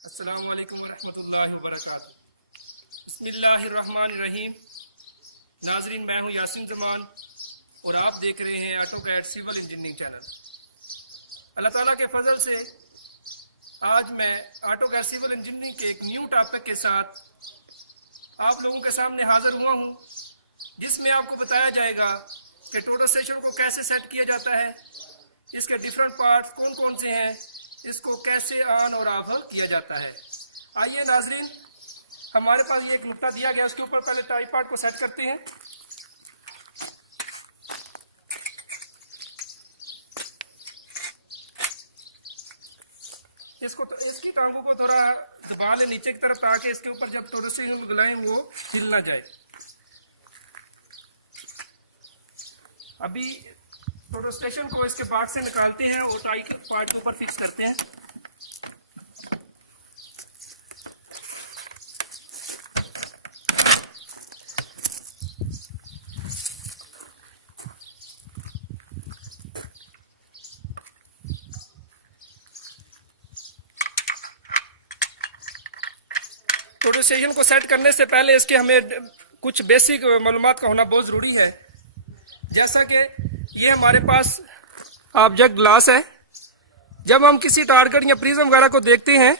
अस्सलामु अलैकुम वरहमतुल्लाहि वबरकातुहू। बिस्मिल्लाहिर्रहमानिर्रहीम। नाजरीन, मैं हूं यासिन जमान और आप देख रहे हैं ऑटोकैड सिविल इंजीनियरिंग चैनल। अल्लाह ताला के फजल से आज मैं ऑटोकैड सिविल इंजीनियरिंग के एक न्यू टॉपिक के साथ आप लोगों के सामने हाजिर हुआ हूं, जिसमें आपको बताया जाएगा कि टोटल स्टेशन को कैसे सेट किया जाता है, इसके डिफरेंट पार्ट्स कौन कौन से हैं, इसको कैसे ऑन और ऑफ किया जाता है। आइए नाजरीन, हमारे पास ये एक नुक्ता दिया गया, उसके ऊपर पहले टाई पार्ट को सेट करते हैं। इसकी टांगों को थोड़ा दबा ले नीचे की तरफ, ताकि इसके ऊपर जब टोटल स्टेशन को गलाएं वो हिल ना जाए। अभी टोटल स्टेशन को इसके बॉक्स से निकालते हैं और टाई के पार्ट के ऊपर फिक्स करते हैं। टोटल स्टेशन को सेट करने से पहले इसके हमें कुछ बेसिक मालूमात का होना बहुत जरूरी है। जैसा कि ये हमारे पास ऑब्जेक्ट ग्लास है। जब हम किसी टारगेट या प्रिज्म वगैरह को देखते हैं,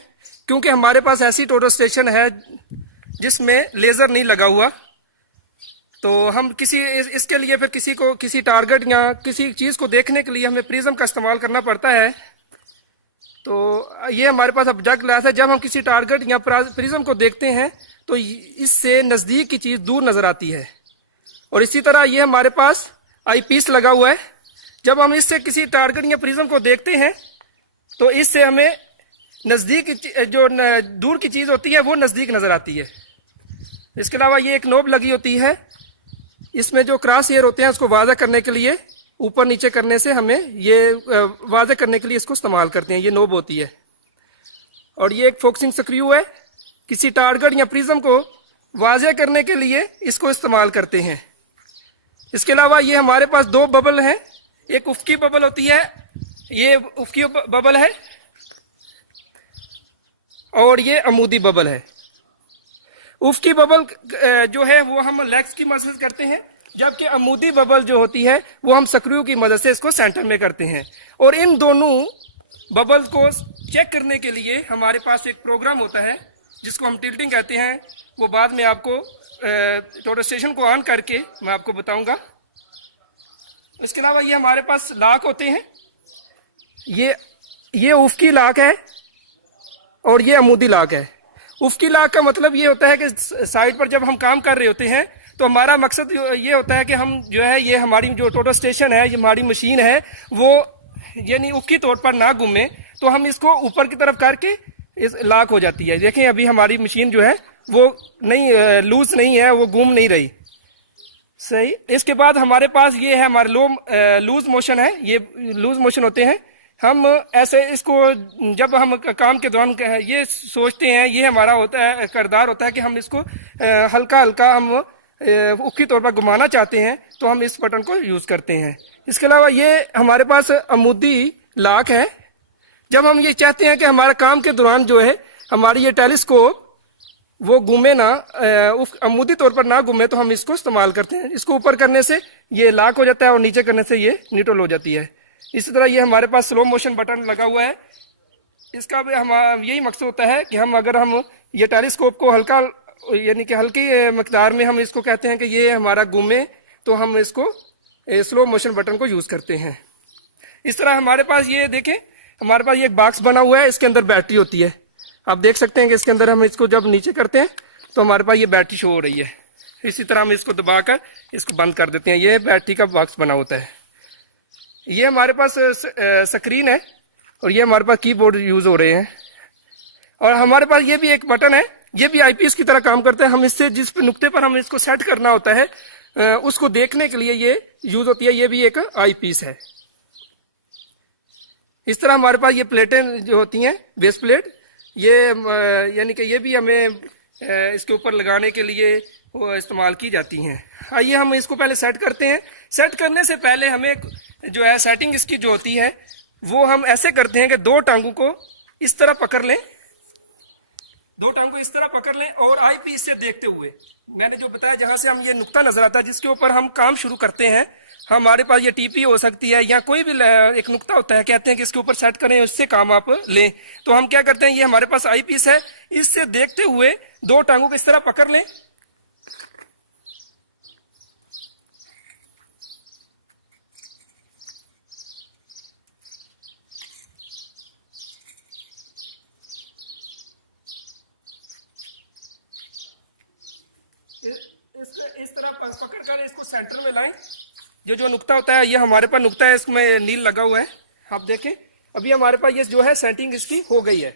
क्योंकि हमारे पास ऐसी टोटल स्टेशन है जिसमें लेजर नहीं लगा हुआ, तो हम इसके लिए फिर किसी टारगेट या किसी चीज को देखने के लिए हमें प्रिज्म का इस्तेमाल करना पड़ता है। तो ये हमारे पास ऑब्जेक्ट ग्लास है। जब हम किसी टारगेट या प्रिज्म को देखते हैं तो इससे नजदीक की चीज दूर नजर आती है। और इसी तरह ये हमारे पास आई पीस लगा हुआ है। जब हम इससे किसी टारगेट या प्रिज्म को देखते हैं तो इससे हमें नजदीक जो दूर की चीज होती है वो नजदीक नजर आती है। इसके अलावा ये एक नोब लगी होती है, इसमें जो क्रॉस हेयर होते हैं उसको वाज़ा करने के लिए ऊपर नीचे करने से हमें ये वाज़ा करने के लिए इसको इस्तेमाल करते हैं, ये नोब होती है। और ये एक फोकसिंग स्क्रू है, किसी टारगेट या प्रिज्म को वाज़ा करने के लिए इसको इस्तेमाल करते हैं। इसके अलावा ये हमारे पास दो बबल हैं, एक उफकी बबल होती है, ये उफकी बबल है, और ये अमूदी बबल है। उफकी बबल जो है वो हम लेग्स की मदद से करते हैं, जबकि अमूदी बबल जो होती है वो हम स्क्रू की मदद से इसको सेंटर में करते हैं। और इन दोनों बबल को चेक करने के लिए हमारे पास एक प्रोग्राम होता है जिसको हम टिल्टिंग कहते हैं। वो बाद में आपको टोटल स्टेशन को ऑन करके मैं आपको बताऊंगा। इसके अलावा ये हमारे पास लॉक होते हैं, ये उफकी लॉक है और ये अमूदी लॉक है। उफकी लॉक का मतलब ये होता है कि साइड पर जब हम काम कर रहे होते हैं तो हमारा मकसद ये होता है कि हम जो है ये हमारी जो टोटल स्टेशन है, ये हमारी मशीन है, वो यानी उफकी तौर पर ना घूमे, तो हम इसको ऊपर की तरफ करके इस लॉक हो जाती है। देखें अभी हमारी मशीन जो है वो नहीं लूज नहीं है, वो घूम नहीं रही। सही। इसके बाद हमारे पास ये है हमारे लूज मोशन है, ये लूज मोशन होते हैं। हम ऐसे इसको जब हम काम के दौरान ये सोचते हैं, ये हमारा होता है किरदार होता है कि हम इसको हल्का हल्का हम उफकी तौर पर घुमाना चाहते हैं, तो हम इस बटन को यूज करते हैं। इसके अलावा ये हमारे पास अमूदी लॉक है। जब हम ये चाहते हैं कि हमारे काम के दौरान जो है हमारी ये टेलीस्कोप वो घूमे ना, अमूदी तौर पर ना घूमे, तो हम इसको इस्तेमाल करते हैं। इसको ऊपर करने से ये लॉक हो जाता है और नीचे करने से ये न्यूट्रल हो जाती है। इसी तरह ये हमारे पास स्लो मोशन बटन लगा हुआ है। इसका भी यही मकसद होता है कि अगर हम ये टेलीस्कोप को हल्का यानी कि हल्की मकदार में हम इसको कहते हैं कि ये हमारा घूमे, तो हम इसको स्लो मोशन बटन को यूज करते हैं। इस तरह हमारे पास ये देखें, हमारे पास ये एक बॉक्स बना हुआ है, इसके अंदर बैटरी होती है। आप देख सकते हैं कि इसके अंदर हम इसको जब नीचे करते हैं तो हमारे पास ये बैटरी शो हो रही है। इसी तरह हम इसको दबाकर इसको बंद कर देते हैं, ये बैटरी का बॉक्स बना होता है। ये हमारे पास स्क्रीन है और ये हमारे पास कीबोर्ड यूज हो रहे हैं। और हमारे पास ये भी एक बटन है, ये भी आईपीएस की तरह काम करता है। हम इससे जिस नुक्ते पर हम इसको सेट करना होता है उसको देखने के लिए ये यूज होती है। ये भी एक आईपीएस है। इस तरह हमारे पास ये प्लेटें जो होती हैं, बेस प्लेट, ये यानी कि ये भी हमें इसके ऊपर लगाने के लिए वो इस्तेमाल की जाती हैं। आइए हम इसको पहले सेट करते हैं। सेट करने से पहले हमें जो है सेटिंग इसकी जो होती है वो हम ऐसे करते हैं कि दो टांगों को इस तरह पकड़ लें दो टांगों को इस तरह पकड़ लें और आई पीस से देखते हुए, मैंने जो बताया जहां से हम ये नुक्ता नजर आता है जिसके ऊपर हम काम शुरू करते हैं, हमारे पास ये टीपी हो सकती है या कोई भी एक नुक्ता होता है, कहते हैं कि इसके ऊपर सेट करें, उससे काम आप लें। तो हम क्या करते हैं, ये हमारे पास आई पीस है, इससे देखते हुए दो टांगों को इस तरह पकड़ लें। इस तरह पकड़ कर इसको सेंटर में लाएं। जो नुक्ता होता है, ये हमारे पास नुक्ता है, इसमें नील लगा हुआ है, आप देखें। अभी हमारे पास ये जो है सेंटरिंग इसकी हो गई है,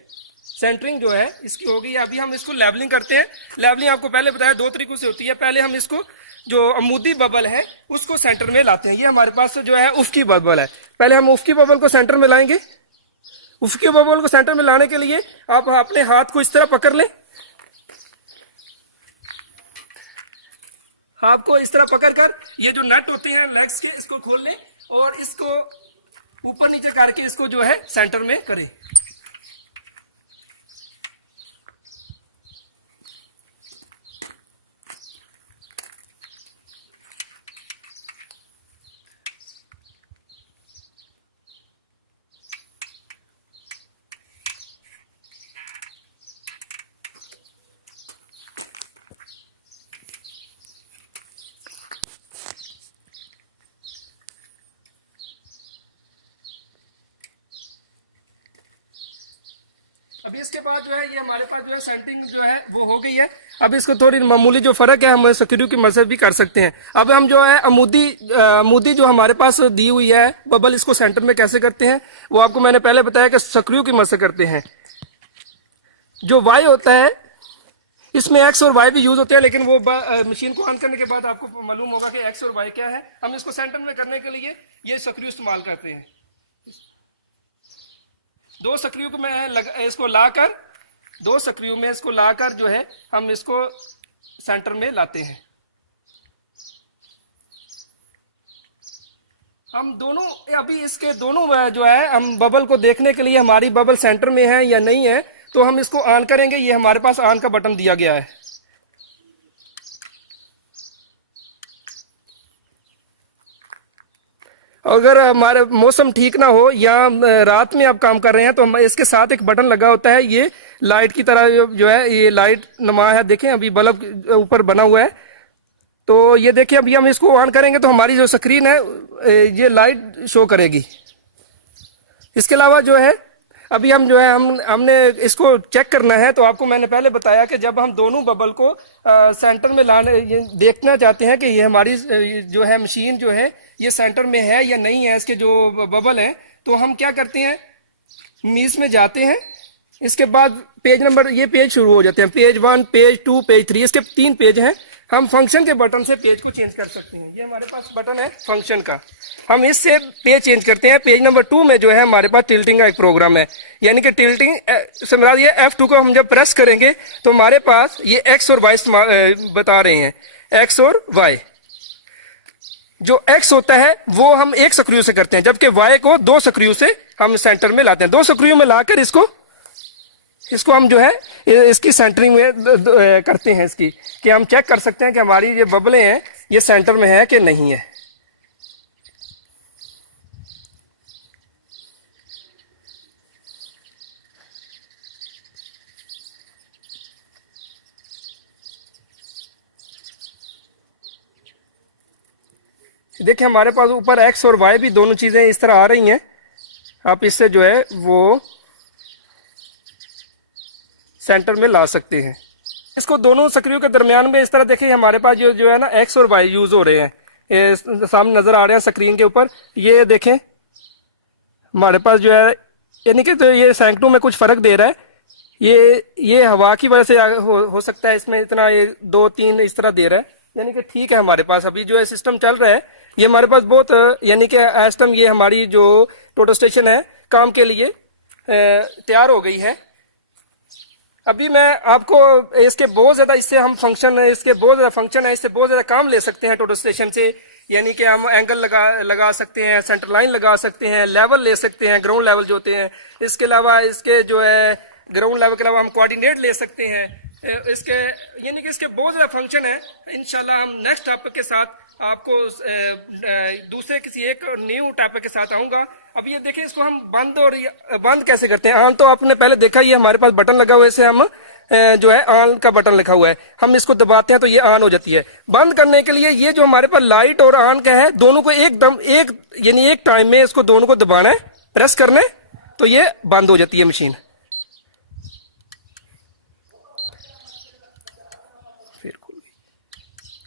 सेंटरिंग जो है इसकी हो गई है। अभी हम इसको लेवलिंग करते हैं। लेवलिंग आपको पहले बताया दो तरीकों से होती है। पहले हम इसको जो अमूदी बबल है उसको सेंटर में लाते हैं। ये हमारे पास जो है उफकी बबल है, पहले हम उफकी बबल को सेंटर में लाएंगे। उफकी बबल को सेंटर में लाने के लिए आप अपने हाथ को इस तरह पकड़ लें, आपको इस तरह पकड़कर ये जो नट होते हैं लेग्स के, इसको खोल लें और इसको ऊपर नीचे करके इसको जो है सेंटर में करें। अभी इसके बाद जो है ये हमारे पास जो है सेंटरिंग जो है वो हो गई है। अब इसको थोड़ी मामूली जो फर्क है हम स्क्रू की मदद से भी कर सकते हैं। अब हम जो है अमूदी जो हमारे पास दी हुई है बबल, इसको सेंटर में कैसे करते हैं वो आपको मैंने पहले बताया कि स्क्रू की मदद से करते हैं। जो वाई होता है इसमें एक्स और वाई भी यूज होते हैं, लेकिन वो मशीन को ऑन करने के बाद आपको मालूम होगा कि एक्स और वाई क्या है। हम इसको सेंटर में करने के लिए ये स्क्रू इस्तेमाल करते हैं। दो स्क्रू को मैं इसको लाकर, दो स्क्रू में इसको लाकर जो है हम इसको सेंटर में लाते हैं। हम दोनों अभी इसके दोनों जो है हम बबल को देखने के लिए हमारी बबल सेंटर में है या नहीं है, तो हम इसको ऑन करेंगे। ये हमारे पास ऑन का बटन दिया गया है। अगर हमारे मौसम ठीक ना हो या रात में आप काम कर रहे हैं तो हम इसके साथ एक बटन लगा होता है, ये लाइट की तरह जो है ये लाइट नमा है, देखें अभी बल्ब ऊपर बना हुआ है। तो ये देखिए अभी हम इसको ऑन करेंगे तो हमारी जो स्क्रीन है ये लाइट शो करेगी। इसके अलावा जो है अभी हम जो है हमने इसको चेक करना है। तो आपको मैंने पहले बताया कि जब हम दोनों बबल को सेंटर में लाने देखना चाहते हैं कि ये हमारी जो है मशीन जो है ये सेंटर में है या नहीं है, इसके जो बबल हैं, तो हम क्या करते हैं मीस में जाते हैं। इसके बाद पेज नंबर, ये पेज शुरू हो जाते हैं, पेज 1, पेज 2, पेज 3, इसके 3 पेज हैं। हम फंक्शन के बटन से पेज को चेंज कर सकते हैं। ये हमारे पास बटन है फंक्शन का, हम इससे पेज चेंज करते हैं। पेज नंबर 2 में जो है हमारे पास टिल्टिंग का एक प्रोग्राम है, यानी कि टिल्टिंग से मुराद ये F2 को हम जब प्रेस करेंगे तो हमारे पास ये एक्स और वाई बता रहे हैं, एक्स और वाई। जो एक्स होता है वो हम एक स्क्रू से करते हैं, जबकि वाई को दो स्क्रू से हम सेंटर में लाते हैं। दो स्क्रू में लाकर इसको हम जो है इसकी सेंटरिंग में करते हैं इसकी, कि हम चेक कर सकते हैं कि हमारी ये बबलें हैं ये सेंटर में है कि नहीं है। देखिए हमारे पास ऊपर एक्स और वाई भी दोनों चीजें इस तरह आ रही हैं। आप इससे जो है वो सेंटर में ला सकते हैं। इसको दोनों स्क्रू के दरमियान में इस तरह देखिए हमारे पास जो है ना एक्स और वाई यूज हो रहे हैं, ये सामने नजर आ रहे हैं स्क्रीन के ऊपर। ये देखें हमारे पास जो है यानी कि तो ये सैंकड़ों में कुछ फर्क दे रहा है। ये हवा की वजह से हो सकता है इसमें इतना, ये 2-3 इस तरह दे रहा है, यानी कि ठीक है। हमारे पास अभी जो है सिस्टम चल रहा है, ये हमारे पास बहुत यानी कि एस्टम, ये हमारी जो टोटल स्टेशन है काम के लिए तैयार हो गई है। अभी मैं आपको इसके बहुत ज्यादा, इससे हम फंक्शन, इसके बहुत ज्यादा फंक्शन है, इससे बहुत ज्यादा काम ले सकते हैं टोटल स्टेशन से। यानी कि हम एंगल लगा सकते हैं, सेंटर लाइन लगा सकते हैं, लेवल ले सकते हैं, ग्राउंड लेवल जो होते हैं। इसके अलावा इसके जो है ग्राउंड लेवल के अलावा हम कोऑर्डिनेट ले सकते हैं। इसके यानी कि इसके बहुत ज़्यादा फंक्शन है। इंशाल्लाह हम नेक्स्ट टॉपिक के साथ आपको दूसरे किसी एक न्यू टॉपिक के साथ आऊंगा। अब ये देखिए, इसको हम बंद कैसे करते हैं। ऑन तो आपने पहले देखा, ये हमारे पास बटन लगा हुआ है, इसे हम जो है ऑन का बटन लिखा हुआ है, हम इसको दबाते हैं तो ये ऑन हो जाती है। बंद करने के लिए ये जो हमारे पास लाइट और ऑन का है, दोनों को यानी एक टाइम में इसको दोनों को दबाना है, प्रेस करना है, तो ये बंद हो जाती है मशीन।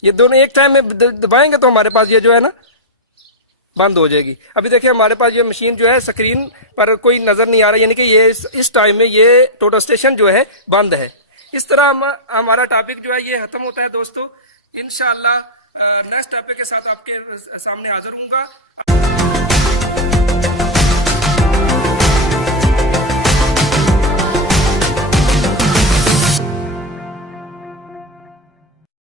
ये दोनों एक टाइम में दबाएंगे तो हमारे पास ये जो है ना बंद हो जाएगी। अभी देखिए हमारे पास ये मशीन जो है स्क्रीन पर कोई नजर नहीं आ रहा, यानी कि ये इस टाइम में ये टोटल स्टेशन जो है बंद है। इस तरह हमारा टॉपिक जो है ये खत्म होता है दोस्तों। इंशाअल्लाह नेक्स्ट टॉपिक के साथ आपके सामने हाजिर हूँगा।